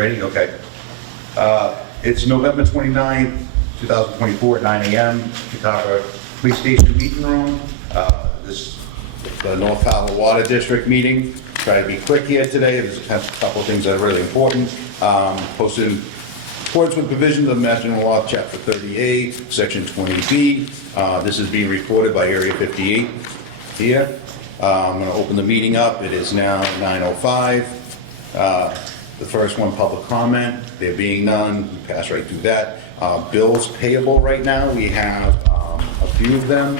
Ready? Okay. It's November 29th, 2024 at 9 a.m. The Carver Police Station Meeting Room. This is the North Carver Water District meeting. Try to be quick here today. There's a couple of things that are really important. Posted in accordance with provisions of Mass General Law, Chapter 38, Section 20B. This is being reported by Area 58 here. I'm going to open the meeting up. It is now 9:05. The first one, public comment. There being none, we pass right through that. Bills payable right now, we have a few of them.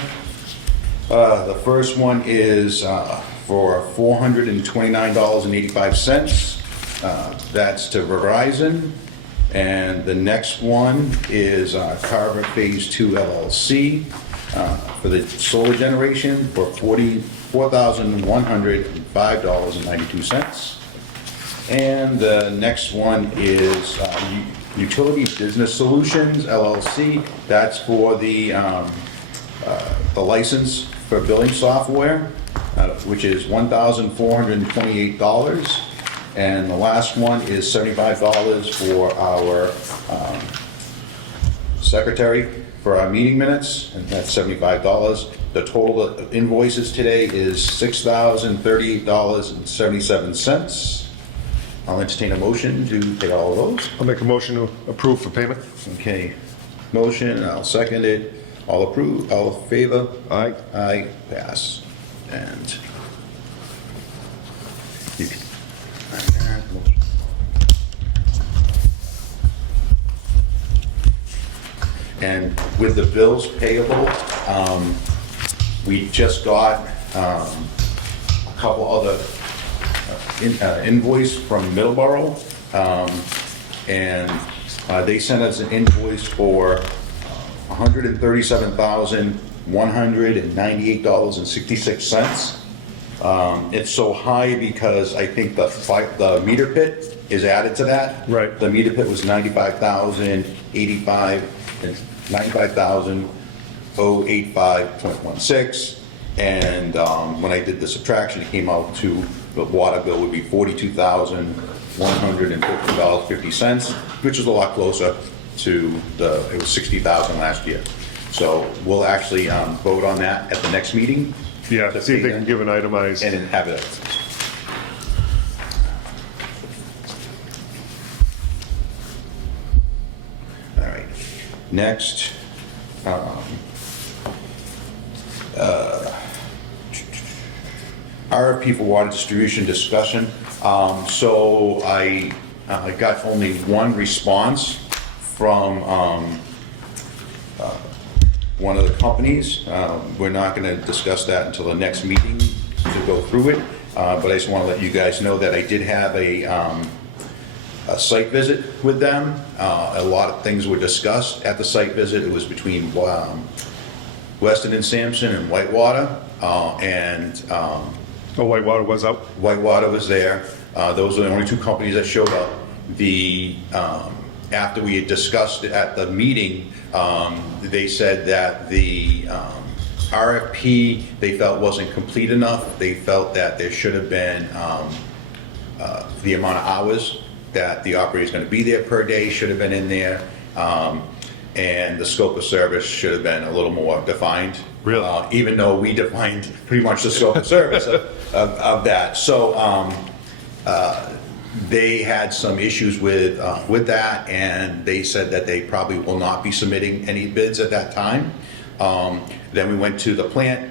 The first one is for $429.85. That's to Verizon. And the next one is Carver Phase 2 LLC for the solar generation for $44,105.92. And the next one is Utility Business Solutions LLC. That's for the license for billing software, which is $1,428. And the last one is $75 for our secretary for our meeting minutes, and that's $75. The total invoices today is $6,038.77. I'll entertain a motion to pay all of those. I'll make a motion to approve for payment. Okay, motion, and I'll second it. All approve, all in favor? Aye. Aye, pass. And you can. And with the bills payable, we just got a couple other invoice from Middleborough, and they sent us an invoice for $137,198.66. It's so high because I think the meter pit is added to that. Right. The meter pit was $95,085 and $95,085.16, and when I did the subtraction, it came out to the water bill would be $42,150.50, which is a lot closer to it was $60,000 last year. So we'll actually vote on that at the next meeting. Yeah, see if they can give an itemized. And have it. All right. Next, RFP for water distribution discussion. So I got only one response from one of the companies. We're not going to discuss that until the next meeting to go through it. But I just want to let you guys know that I did have a site visit with them. A lot of things were discussed at the site visit. It was between Weston and Sampson and Whitewater. Oh, Whitewater was out? Whitewater was there. Those are the only two companies that showed up. After we had discussed it at the meeting, they said that the RFP they felt wasn't complete enough. They felt that there should have been the amount of hours that the operator is going to be there per day should have been in there, and the scope of service should have been a little more defined. Really? Even though we defined pretty much the scope of service of that. So they had some issues with that, and they said that they probably will not be submitting any bids at that time. Then we went to the plant,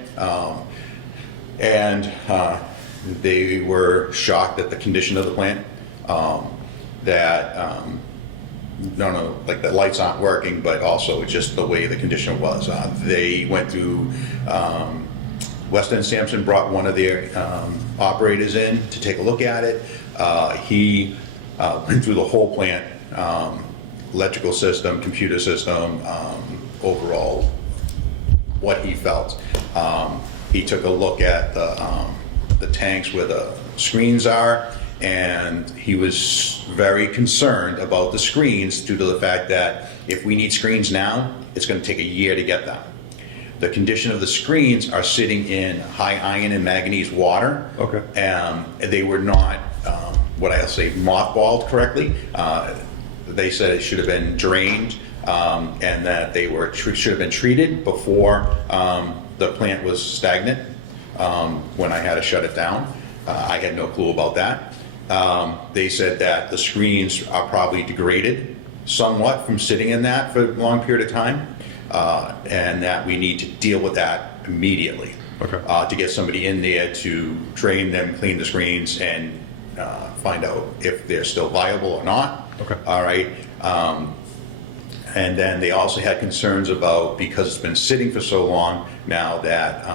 and they were shocked at the condition of the plant. Like the lights aren't working, but also just the way the condition was. They went through, Weston Sampson brought one of their operators in to take a look at it. He went through the whole plant, electrical system, computer system, overall, what he felt. He took a look at the tanks where the screens are, and he was very concerned about the screens due to the fact that if we need screens now, it's going to take a year to get them. The condition of the screens are sitting in high iron and manganese water. Okay. They were not what I'll say, mothballed correctly. They said it should have been drained, and that they should have been treated before the plant was stagnant, when I had to shut it down. I had no clue about that. They said that the screens are probably degraded somewhat from sitting in that for a long period of time, and that we need to deal with that immediately. Okay. To get somebody in there to drain them, clean the screens, and find out if they're still viable or not. Okay. All right. And then they also had concerns about, because it's been sitting for so long now, that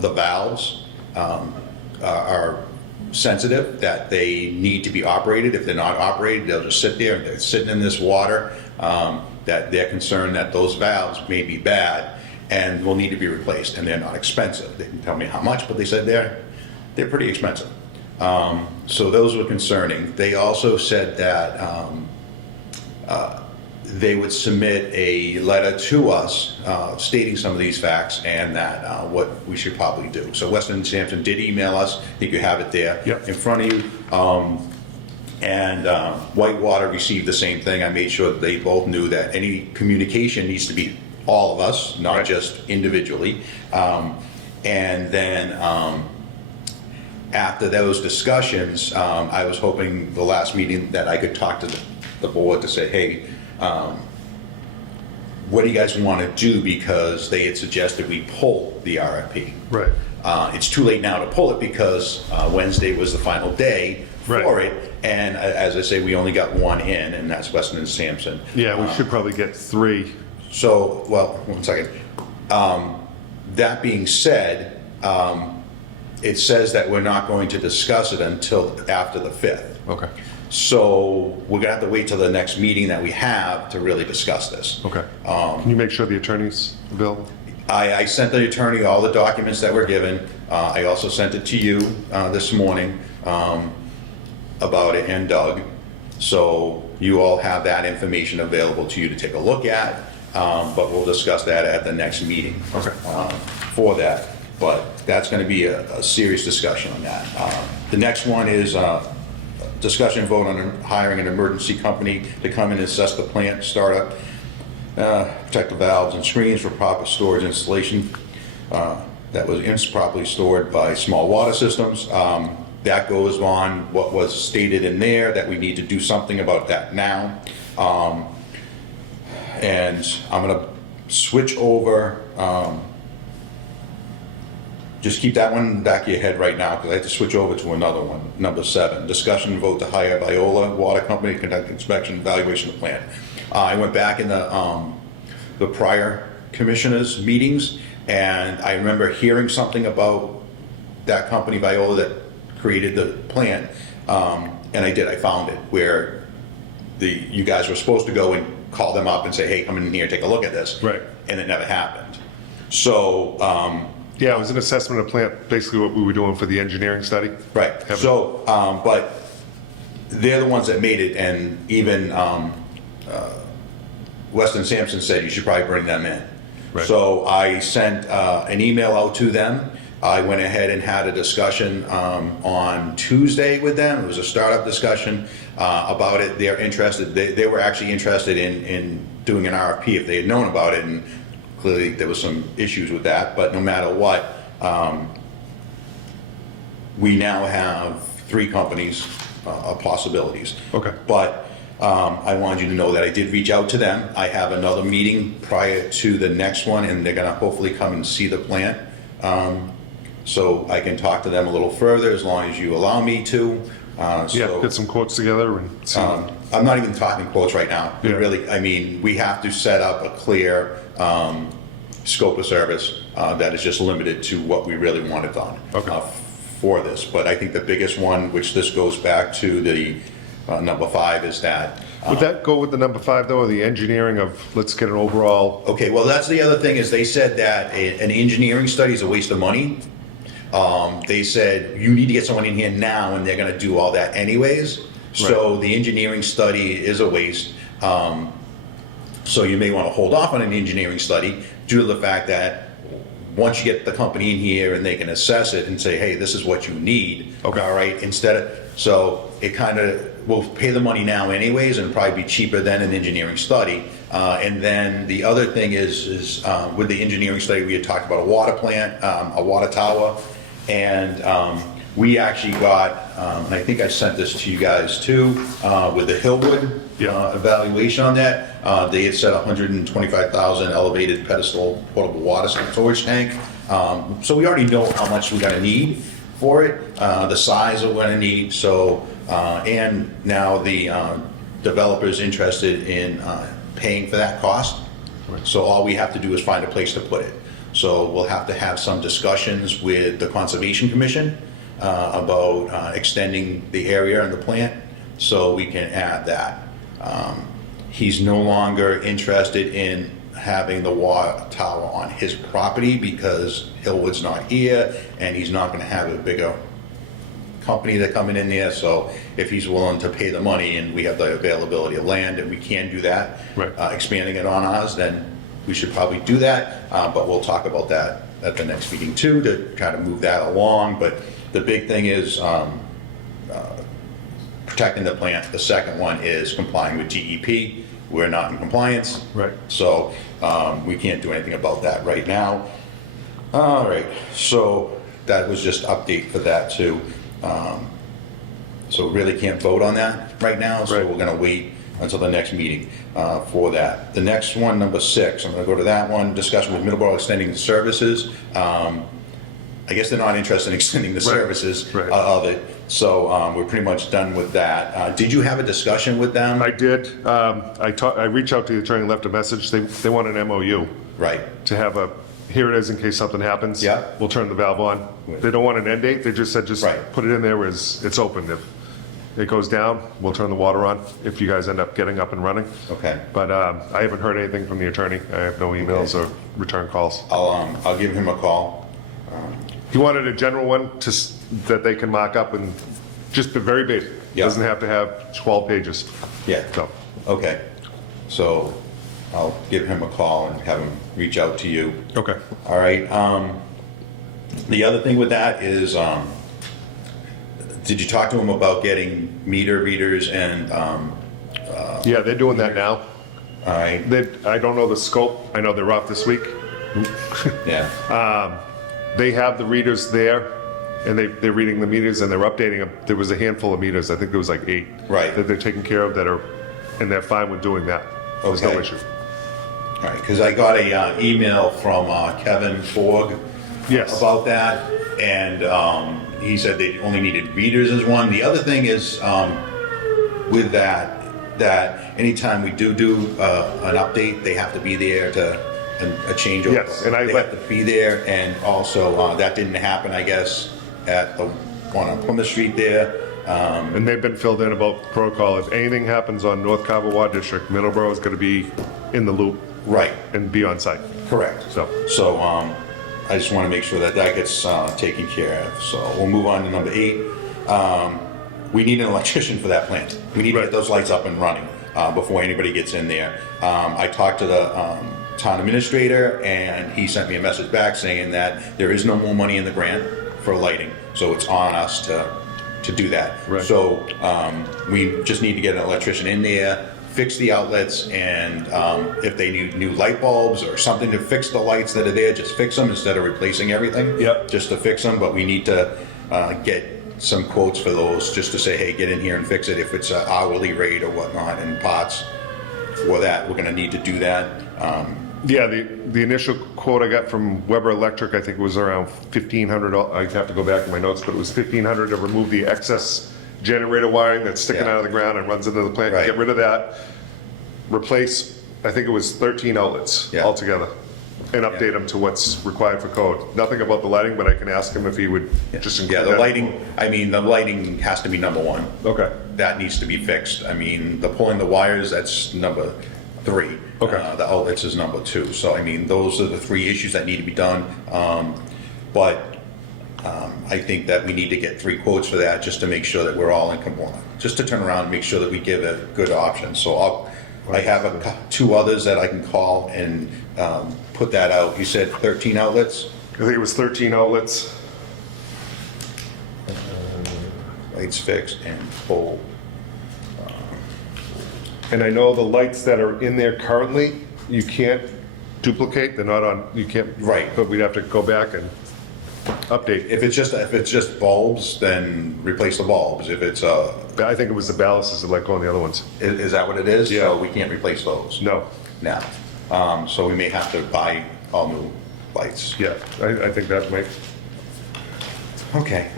the valves are sensitive, that they need to be operated. If they're not operated, they'll just sit there, and they're sitting in this water, that they're concerned that those valves may be bad and will need to be replaced, and they're not expensive. They didn't tell me how much, but they said they're pretty expensive. So those were concerning. They also said that they would submit a letter to us stating some of these facts, and that what we should probably do. So Weston and Sampson did email us. I think you have it there. Yep. In front of you. And Whitewater received the same thing. I made sure that they both knew that any communication needs to be all of us, not Right. just individually. And then after those discussions, I was hoping the last meeting that I could talk to the board to say, hey, what do you guys want to do? Because they had suggested we pull the RFP. Right. It's too late now to pull it, because Wednesday was the final day for Right. it. And as I say, we only got one in, and that's Weston and Sampson. Yeah, we should probably get 3. So, well, one second. That being said, it says that we're not going to discuss it until after the 5th. Okay. So we're gonna have to wait till the next meeting that we have to really discuss this. Okay. Can you make sure the attorney's available? I sent the attorney all the documents that were given. I also sent it to you this morning about it, and Doug. So you all have that information available to you to take a look at, but we'll discuss that at the next meeting. Okay. For that, but that's going to be a serious discussion on that. The next one is discussion vote on hiring an emergency company to come and assess the plant startup, protect the valves and screens for proper storage installation that was improperly stored by small water systems. That goes on what was stated in there, that we need to do something about that now. And I'm going to switch over. Just keep that one in the back of your head right now, because I have to switch over to another one. Number 7, discussion and vote to hire Viola Water Company to conduct inspection and evaluation of the plant. I went back in the prior commissioners' meetings, and I remember hearing something about that company, Viola, that created the plant. And I found it, where you guys were supposed to go and call them up and say, hey, come in here, take a look at this. Right. And it never happened. So, Yeah, it was an assessment of plant, basically what we were doing for the engineering study. right, Haven't- so, but they're the ones that made it, and even Weston Sampson said you should probably bring them in. Right. So I sent an email out to them. I went ahead and had a discussion on Tuesday with them. It was a startup discussion about it. They're interested, they were actually interested in doing an RFP if they had known about it, and clearly there was some issues with that, but no matter what, we now have 3 companies of possibilities. Okay. But I wanted you to know that I did reach out to them. I have another meeting prior to the next one, and they're gonna hopefully come and see the plant. So I can talk to them a little further, as long as you allow me to. Yeah, So, get some quotes together and see. I'm not even talking quotes right now. Yeah. Really, I mean, we have to set up a clear scope of service that is just limited to what we really want it done. Okay. For this. But I think the biggest one, which this goes back to the number 5, is that. Would that go with the number 5 though, or the engineering of, let's get an overall? Okay, well, that's the other thing, is they said that an engineering study is a waste of money. They said, you need to get someone in here now, and they're gonna do all that anyways. So the engineering study is a waste. So you may wanna hold off on an engineering study due to the fact that once you get the company in here and they can assess it and say, hey, this is what you need. Okay. All right, instead of, so it kind of, we'll pay the money now anyways, and it'll probably be cheaper than an engineering study. And then the other thing is with the engineering study, we had talked about a water plant, a water tower, and we actually got, and I think I sent this to you guys too, with the Hillwood evaluation on that. They had said 125,000 elevated pedestal portable water storage tank. So we already know how much we're gonna need for it, the size we're gonna need. So, and now the developer's interested in paying for that cost. So all we have to do is find a place to put it. So we'll have to have some discussions with the Conservation Commission about extending the area and the plant so we can add that. He's no longer interested in having the water tower on his property because Hillwood's not here and he's not gonna have a bigger company that coming in there. So if he's willing to pay the money and we have the availability of land and we can do that, Right. Expanding it on ours, then we should probably do that. But we'll talk about that at the next meeting too, to try to move that along. But the big thing is protecting the plant. The second one is complying with GEP. We're not in compliance. Right. So we can't do anything about that right now. All right, so that was just update for that too. So really can't vote on that right now, so Right. we're gonna wait until the next meeting for that. The next one, number 6, I'm gonna go to that one, discussion with Middleborough extending the services. I guess they're not interested in extending the services Right. of it, so we're pretty much done with that. Did you have a discussion with them? I did. I reached out to the attorney, left a message. They want an MOU Right, to have a, here it is in case something happens. Yeah. We'll turn the valve on. They don't want an end date. They just said, just Right. put it in there as it's open. If it goes down, we'll turn the water on if you guys end up getting up and running. okay. But I haven't heard anything from the attorney. I have no emails or return calls. I'll give him a call. He wanted a general one that they can mock up and just the very basic. Yeah. Doesn't have to have 12 pages. Yeah. So, Okay, so I'll give him a call and have him reach out to you. okay. All right, the other thing with that is, did you talk to him about getting meter readers and, Yeah, they're doing that now. all right, I don't know the scope. I know they're off this week. yeah, They have the readers there, and they're reading the meters, and they're updating them. There was a handful of meters, I think there was like 8. Right. That they're taking care of and they're fine with doing that. There's no Okay. issue. all right, because I got a email from Kevin Forg Yes. about that, and he said they only needed readers as one. The other thing is, with that anytime we do an update, they have to be there to a changeover. Yes, and they have to be there, and also that didn't happen, I guess, at the one on Plymouth Street there. And they've been filled in about protocol. If anything happens on North Carver Water District, Middleborough is going to be in the loop Right, and be on site. correct. So, I just want to make sure that gets taken care of. So we'll move on to number 8. We need an electrician for that plant. We need to Right. get those lights up and running before anybody gets in there. I talked to the town administrator, and he sent me a message back saying that there is no more money in the grant for lighting, so it's on us to do that. Right. So we just need to get an electrician in there, fix the outlets, and if they need new light bulbs or something to fix the lights that are there, just fix them instead of replacing everything. Yep. Just to fix them, but we need to get some quotes for those, just to say, hey, get in here and fix it if it's an hourly rate or whatnot, and parts for that, we're gonna need to do that. yeah, the initial quote I got from Weber Electric, I think it was around $1,500. I'd have to go back in my notes, but it was $1,500 to remove the excess generator wiring that's sticking Yeah. out of the ground and runs into the plant. Right. Get rid of that. Replace, I think it was 13 outlets Yeah. altogether, and update them to what's required for code. Nothing about the lighting, but I can ask him if he would just include Yeah, that. the lighting, I mean, the lighting has to be number 1. Okay. That needs to be fixed. I mean, the pulling the wires, that's number 3. Okay. The outlets is number 2. So, I mean, those are the 3 issues that need to be done. But I think that we need to get 3 quotes for that, just to make sure that we're all in compliance. Just to turn around and make sure that we give a good option. So I have 2 others that I can call and put that out. You said 13 outlets? I think it was 13 outlets. lights fixed and pole. And I know the lights that are in there currently, you can't duplicate, they're not on, you can't. Right. But we'd have to go back and update. If it's just bulbs, then replace the bulbs. If it's, I think it was the ballasts that let go on the other ones. is that what it is? Yeah. So we can't replace those? No, No. So we may have to buy all new lights. yeah, I think that might, Okay,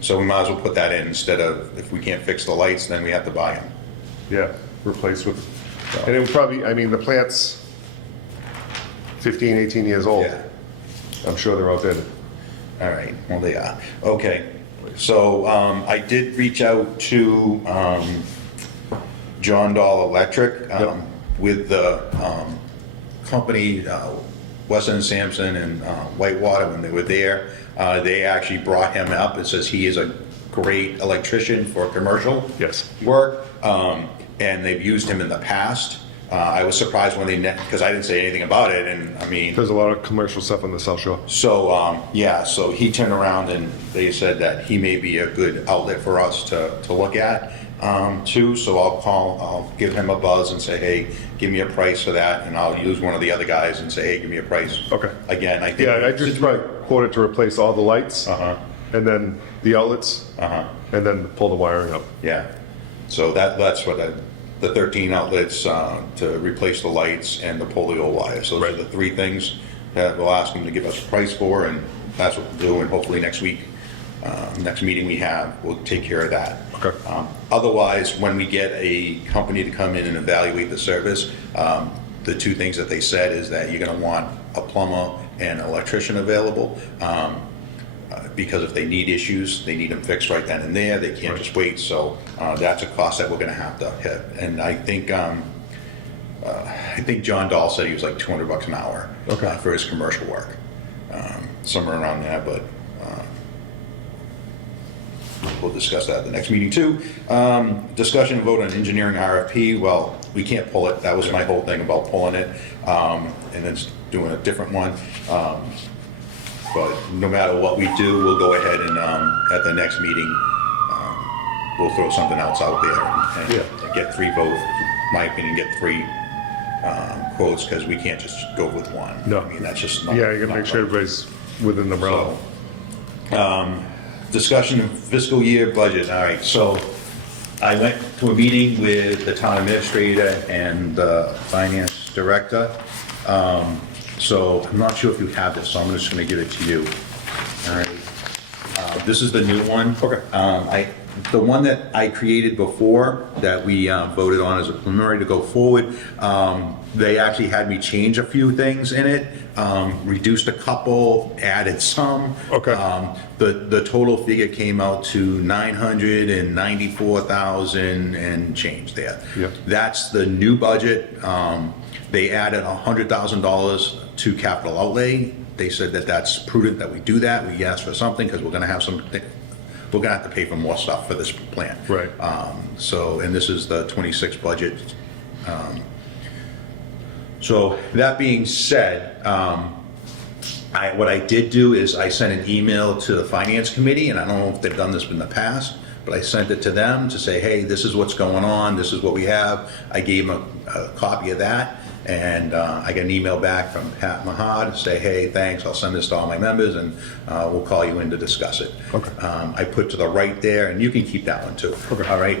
so we might as well put that in instead of, if we can't fix the lights, then we have to buy them. yeah, replace with, and it would probably, I mean, the plant's 15, 18 years old. Yeah. I'm sure they're outdated. All right, well, they are. Okay, so I did reach out to John Dahl Electric Yep. with the company, Weston Sampson and Whitewater, when they were there. They actually brought him up. It says he is a great electrician for commercial Yes. work, and they've used him in the past. I was surprised when because I didn't say anything about it, and I mean, There's a lot of commercial stuff on the South Shore. so, yeah, so he turned around and they said that he may be a good outlet for us to look at, too. So I'll give him a buzz and say, hey, give me a price for that, and I'll use one of the other guys and say, hey, give me a price. Okay. Again, I think. Yeah, I just probably quoted to replace all the lights, Uh-huh, and then the outlets, uh-huh, and then pull the wiring up. yeah. So that's what the 13 outlets, to replace the lights and the polio wires. So those are Right. the three things that we'll ask him to give us a price for, and that's what we'll do, and hopefully next week, next meeting we have, we'll take care of that. Okay. Otherwise, when we get a company to come in and evaluate the service, the two things that they said is that you're gonna want a plumber and an electrician available, because if they need issues, they need them fixed right then and there, they can't just wait, so that's a cost that we're gonna have to hit. And I think John Dahl said he was like $200 an hour. Okay. For his commercial work, somewhere around there, but we'll discuss that at the next meeting too. Discussion and vote on engineering RFP, well, we can't pull it, that was my whole thing about pulling it, and then doing a different one. But no matter what we do, we'll go ahead and, at the next meeting, we'll throw something else out there and get three votes, my opinion, get three quotes, because we can't just go with one. No. I mean, that's just not. Yeah, you gotta not make sure right. everybody's within the umbrella. Discussion of fiscal year budget, all right, so I went to a meeting with the town administrator and the finance director. So I'm not sure if you have this, so I'm just gonna give it to you. All right. This is the new one. Okay. The one that I created before, that we voted on as a preliminary to go forward, they actually had me change a few things in it, reduced a couple, added some. Okay. The total figure came out to 994,000 and change there. Yeah. That's the new budget. They added $100,000 to capital outlay. They said that that's prudent that we do that. We asked for something because we're gonna have we're gonna have to pay for more stuff for this plant. Right. So, and this is the 26 budget. So that being said, what I did do is I sent an email to the finance committee, and I don't know if they've done this in the past, but I sent it to them to say, hey, this is what's going on, this is what we have. I gave them a copy of that, and I got an email back from Pat Mahad to say, hey, thanks, I'll send this to all my members, and we'll call you in to discuss it. Okay. I put to the right there, and you can keep that one too. Okay. All right,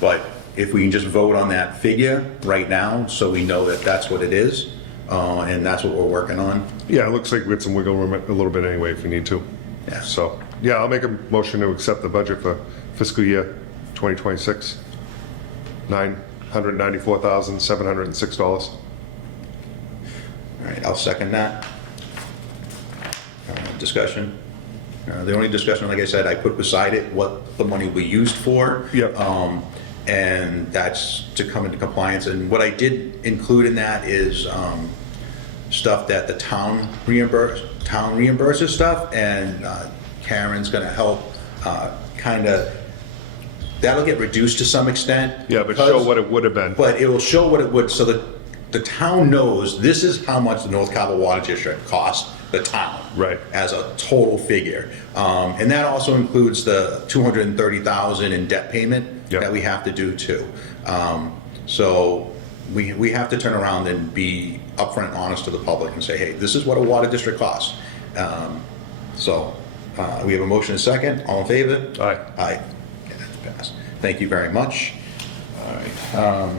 but if we can just vote on that figure right now, so we know that that's what it is, and that's what we're working on. Yeah, it looks like we got some wiggle room a little bit anyway if we need to. Yeah. So, yeah, I'll make a motion to accept the budget for fiscal year 2026. $994,706. All right, I'll second that. Discussion. The only discussion, like I said, I put beside it what the money will be used for. Yep. And that's to come into compliance. And what I did include in that is stuff that the town reimburses stuff, and Karen's gonna help that'll get reduced to some extent. Yeah, but because- show what it would have been. But it will show what it would, so that the town knows this is how much the North Carver Water District costs the town. Right. As a total figure. And that also includes the $230,000 in debt payment Yep. that we have to do too. So we have to turn around and be upfront and honest to the public and say, hey, this is what a water district costs. We have a motion and a second. All in favor? Aye. Aye. Okay, that's passed. Thank you very much. All right.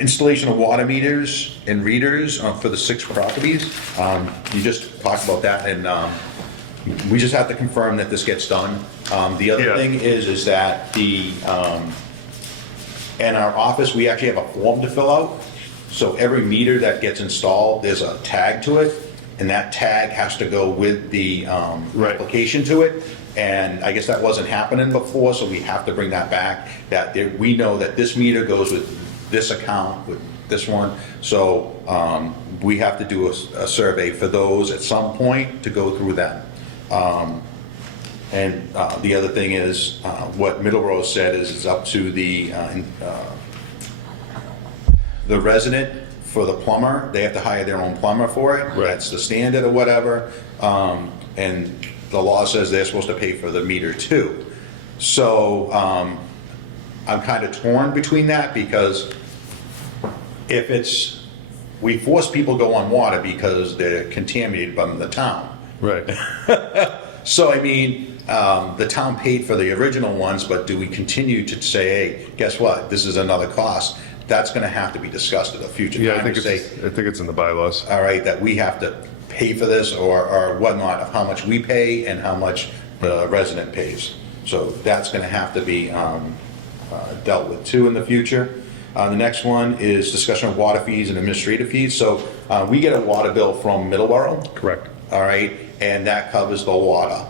Installation of water meters and readers for the 6 properties. You just talked about that, and we just have to confirm that this gets done. The other Yeah. thing is that in our office, we actually have a form to fill out. So every meter that gets installed, there's a tag to it, and that tag has to go with the Right. application to it. And I guess that wasn't happening before, so we have to bring that back, that we know that this meter goes with this account, with this one. So we have to do a survey for those at some point to go through them. And the other thing is, what Middleborough said is it's up to the resident for the plumber. They have to hire their own plumber for it. Right. That's the standard or whatever. And the law says they're supposed to pay for the meter too. So I'm kind of torn between that, because if we force people to go on water because they're contaminated by the town. Right. So, I mean, the town paid for the original ones, but do we continue to say, hey, guess what? This is another cost. That's going to have to be discussed at a future Yeah, I time think to say, it's in the bylaws. all right, that we have to pay for this or whatnot, of how much we pay and how much the resident pays. So that's going to have to be dealt with too in the future. The next one is discussion of water fees and administrative fees. So we get a water bill from Middleborough. Correct. All right, and that covers the water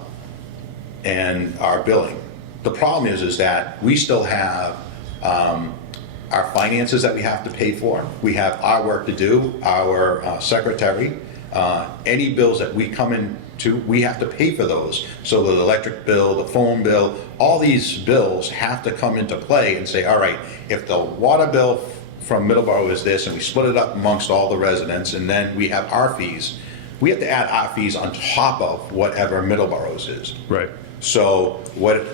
and our billing. The problem is that we still have our finances that we have to pay for. We have our work to do, our secretary, any bills that we come into, we have to pay for those. So the electric bill, the phone bill, all these bills have to come into play and say, all right, if the water bill from Middleborough is this, and we split it up amongst all the residents, and then we have our fees, we have to add our fees on top of whatever Middleborough's is. Right. So we're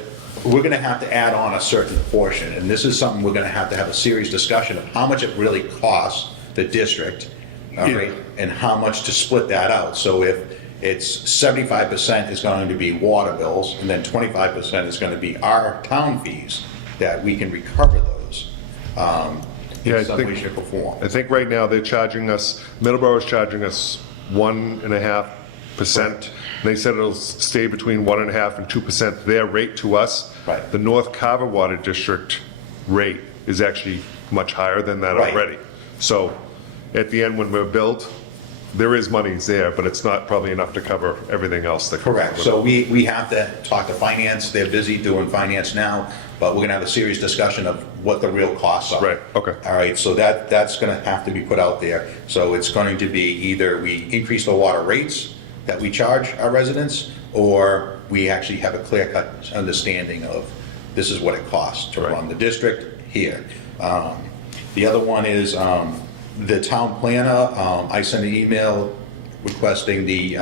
going to have to add on a certain portion, and this is something we're going to have a serious discussion of how much it really costs the district, all right, and how much to split that out. So if it's 75% is going to be water bills, and then 25% is going to be our town fees, that we can recover those in some way, shape, or form. I think right now they're charging us, Middleborough is charging us 1.5%. They said it'll stay between 1.5% and 2%, their rate to us. Right. The North Carver Water District rate is actually much higher than that Right. already. So at the end, when we're billed, there is money there, but it's not probably enough to cover everything else that. Correct. So we have to talk to finance. They're busy doing finance now, but we're going to have a serious discussion of what the real costs are. Right, okay. All right, so that's going to have to be put out there. So it's going to be either we increase the water rates that we charge our residents, or we actually have a clear-cut understanding of this is what it costs to Right. run the district here. The other one is the town planner. I sent an email requesting the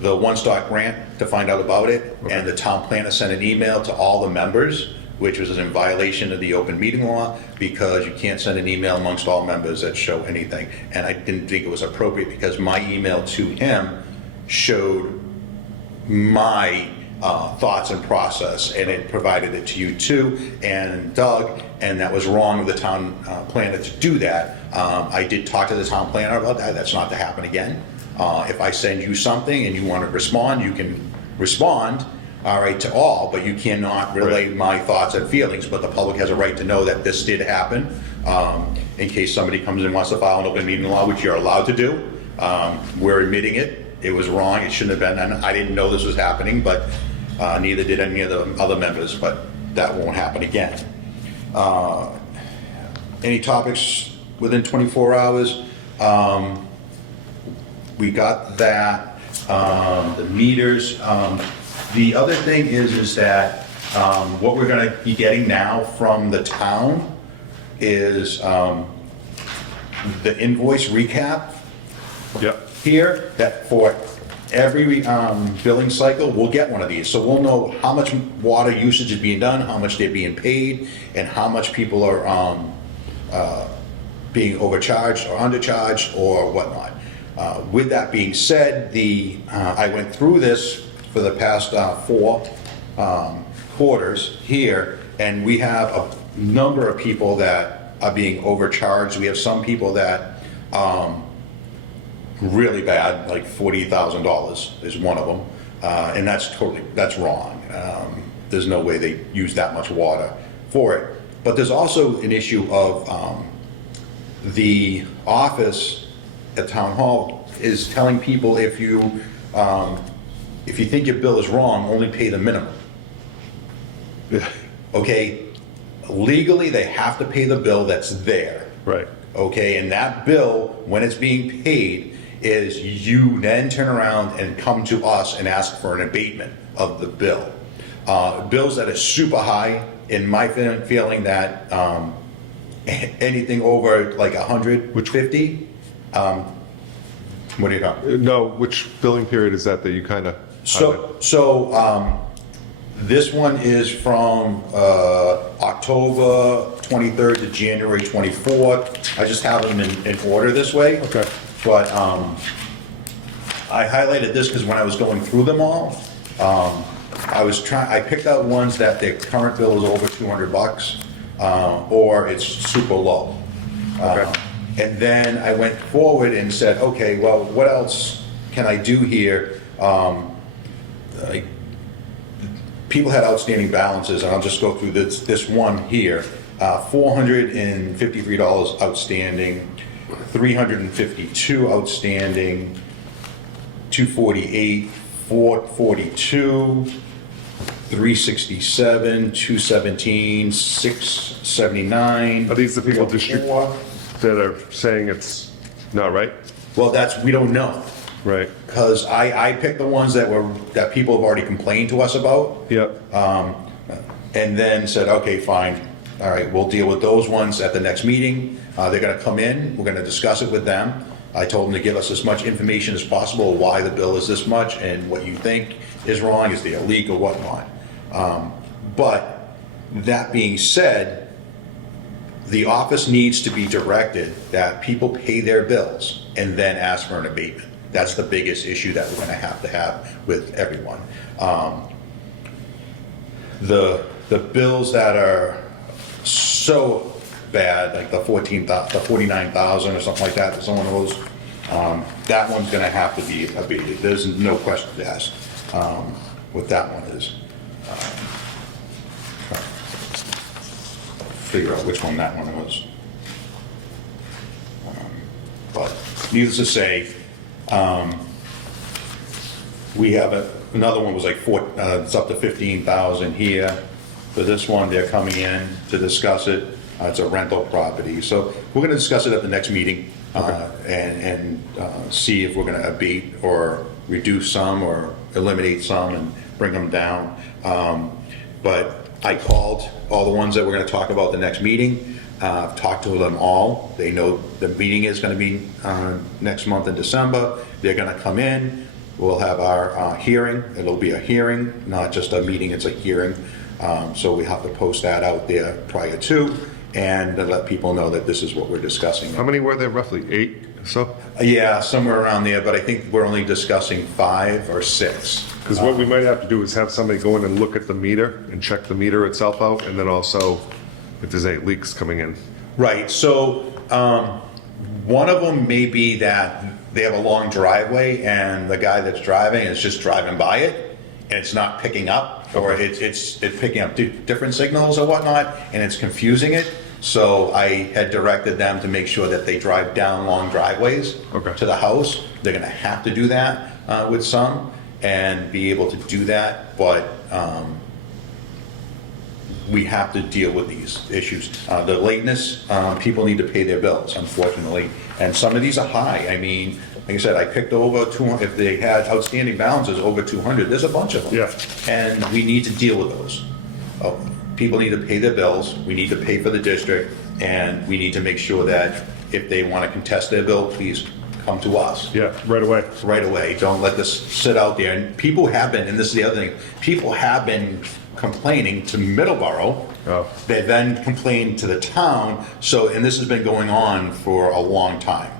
one-stop grant to find out about it, and the town planner sent an email to all the members, which was in violation of the open meeting law, because you can't send an email amongst all members that show anything. And I didn't think it was appropriate, because my email to him showed my thoughts and process, and it provided it to you too, and Doug, and that was wrong of the town planner to do that. I did talk to the town planner about that. That's not to happen again. If I send you something and you want to respond, you can respond, all right, to all, but you cannot relay my thoughts and feelings. But the public has a right to know that this did happen, in case somebody comes in and wants to file an open meeting law, which you're allowed to do. We're admitting it. It was wrong. It shouldn't have been. And I didn't know this was happening, but neither did any of the other members. But that won't happen again. Any topics within 24 hours? We got that. The meters. The other thing is that what we're going to be getting now from the town is the invoice recap. Yep. here, that for every billing cycle, we'll get one of these. So we'll know how much water usage is being done, how much they're being paid, and how much people are being overcharged or undercharged or whatnot. With that being said, I went through this for the past 4 quarters here, and we have a number of people that are being overcharged. We have some people that really bad, like $40,000 is one of them, and that's wrong. There's no way they use that much water for it. But there's also an issue of the office at Town Hall is telling people if you think your bill is wrong, only pay the minimum. Yeah. Okay, legally, they have to pay the bill that's there. Right. Okay, and that bill, when it's being paid, is you then turn around and come to us and ask for an abatement of the bill. Bills that are super high, in my feeling that anything over like 150, what do you got? No, which billing period is that you kind of? So this one is from October 23rd to January 24th. I just have them in order this way. Okay. But I highlighted this because when I was going through them all, I picked out ones that their current bill is over $200, or it's super low. Okay. And then I went forward and said, okay, well, what else can I do here? Like, people had outstanding balances, and I'll just go through this one here. $453 outstanding, $352 outstanding, $248, $442, $367, $217, $679. Are these the people $4. that are saying it's not right? Well, we don't know. Right. Because I picked the ones that people have already complained to us about. Yep. And then said, okay, fine, all right, we'll deal with those ones at the next meeting. They're gonna come in, we're gonna discuss it with them. I told them to give us as much information as possible, why the bill is this much and what you think is wrong, is there a leak or whatnot. But that being said, the office needs to be directed that people pay their bills and then ask for an abatement. That's the biggest issue that we're gonna have with everyone. The bills that are so bad, like the 49,000 or something like that, some of those, that one's gonna have to be abated. There's no question asked what that one is. Figure out which one that one was. But needless to say, we have another one was like it's up to 15,000 here. For this one, they're coming in to discuss it. It's a rental property. So we're gonna discuss it at the next meeting, and see if we're gonna abate or reduce some or eliminate some and bring them down. But I called all the ones that we're gonna talk about the next meeting. I've talked to them all. They know the meeting is gonna be next month in December. They're gonna come in. We'll have our hearing. It'll be a hearing, not just a meeting, it's a hearing. So we have to post that out there prior to, and to let people know that this is what we're discussing. How many were there, roughly 8 or so? Yeah, somewhere around there, but I think we're only discussing 5 or 6. Because what we might have to do is have somebody go in and look at the meter and check the meter itself out, and then also if there's any leaks coming in. Right, so one of them may be that they have a long driveway and the guy that's driving is just driving by it and it's not picking up, or it's picking up different signals or whatnot, and it's confusing it. So I had directed them to make sure that they drive down long driveways to the house. They're gonna have to do that with some and be able to do that, but we have to deal with these issues. The lateness, people need to pay their bills, unfortunately, and some of these are high. I mean, like I said, I picked over 200, if they had outstanding balances over 200, there's a bunch of them. Yeah. And we need to deal with those. People need to pay their bills, we need to pay for the district, and we need to make sure that if they want to contest their bill, please come to us Yeah, right away. right away. Don't let this sit out there. And people have been, and this is the other thing, people have been complaining to Middleborough. Oh. They then complained to the town. So, and this has been going on for a long time,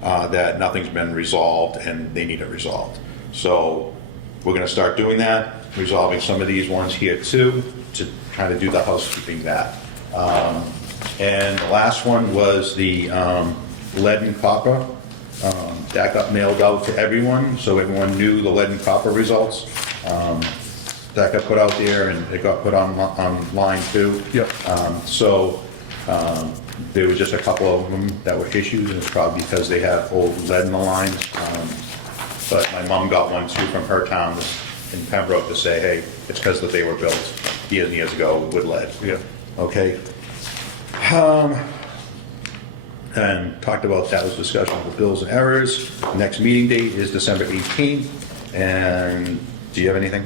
that nothing's been resolved and they need it resolved. So we're gonna start doing that, resolving some of these ones here too, to kind of do the housekeeping that. And the last one was the lead and copper. That got mailed out to everyone, so everyone knew the lead and copper results. That got put out there and it got put online too. Yep. There was just a couple of them that were issues, and it's probably because they had old lead in the lines. But my mom got one too from her town in Pembroke to say, hey, it's because that they were built years and years ago with lead. Yeah. Okay. And talked about that was discussion of the bills and errors. Next meeting date is December 18th. And do you have anything?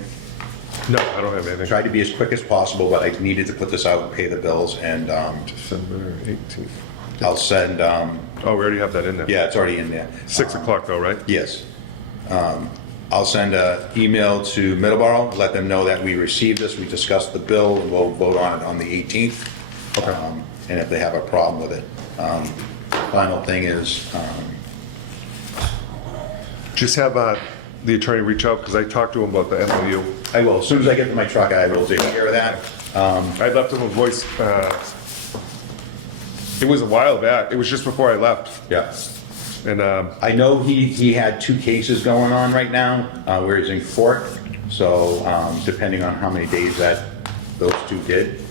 No, I don't have anything. Tried to be as quick as possible, but I needed to put this out and pay the bills, and December 18th. I'll send, Oh, we already have that in there. yeah, it's already in there. 6 o'clock though, right? Yes. I'll send an email to Middleborough, let them know that we received this, we discussed the bill, and we'll vote on it on the 18th. Okay. And if they have a problem with it. Final thing is, Just have the attorney reach out, because I talked to him about the MOU. I will, as soon as I get to my truck, I will take care of that. I left him a voice, it was a while back, it was just before I left. Yeah. And, I know he had 2 cases going on right now, where he's in court, so, depending on how many days that those 2 did,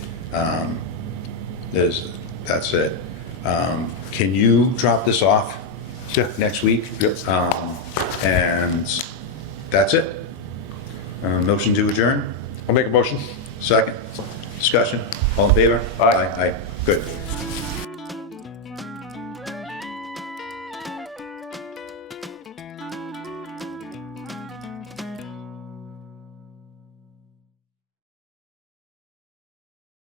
that's it. Can you drop this off yeah. next week? Yep. And that's it. Motion to adjourn? I'll make a motion. Second? Discussion? All in favor? Aye. Aye. Good.